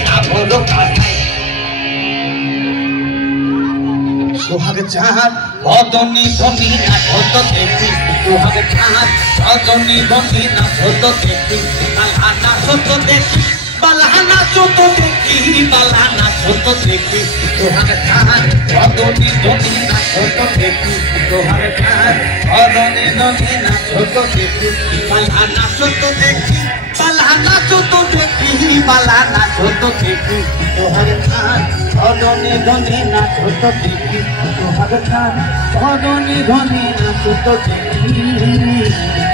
না বলো কাটাই সোহাগ চাঁদ বদনি ধনি না কত দেখি সোহাগ চাঁদ বদনি ধনি না কত দেখি বালানা ছোট দেখি বালানা ছোট দেখি বালানা ছোট দেখি সোহাগ চাঁদ বদনি ধনি না কত দেখি সোহাগ চাঁদ বদনি ধনি না ছোট দেখি বালানা ছোট দেখি বালানা ছোট দেখি বালানা ছোট দেখি সোহাগ চাঁদ বদনি ধনি না ছোট দেখি সোহাগ চাঁদ বদনি ধনি না ছোট দেখি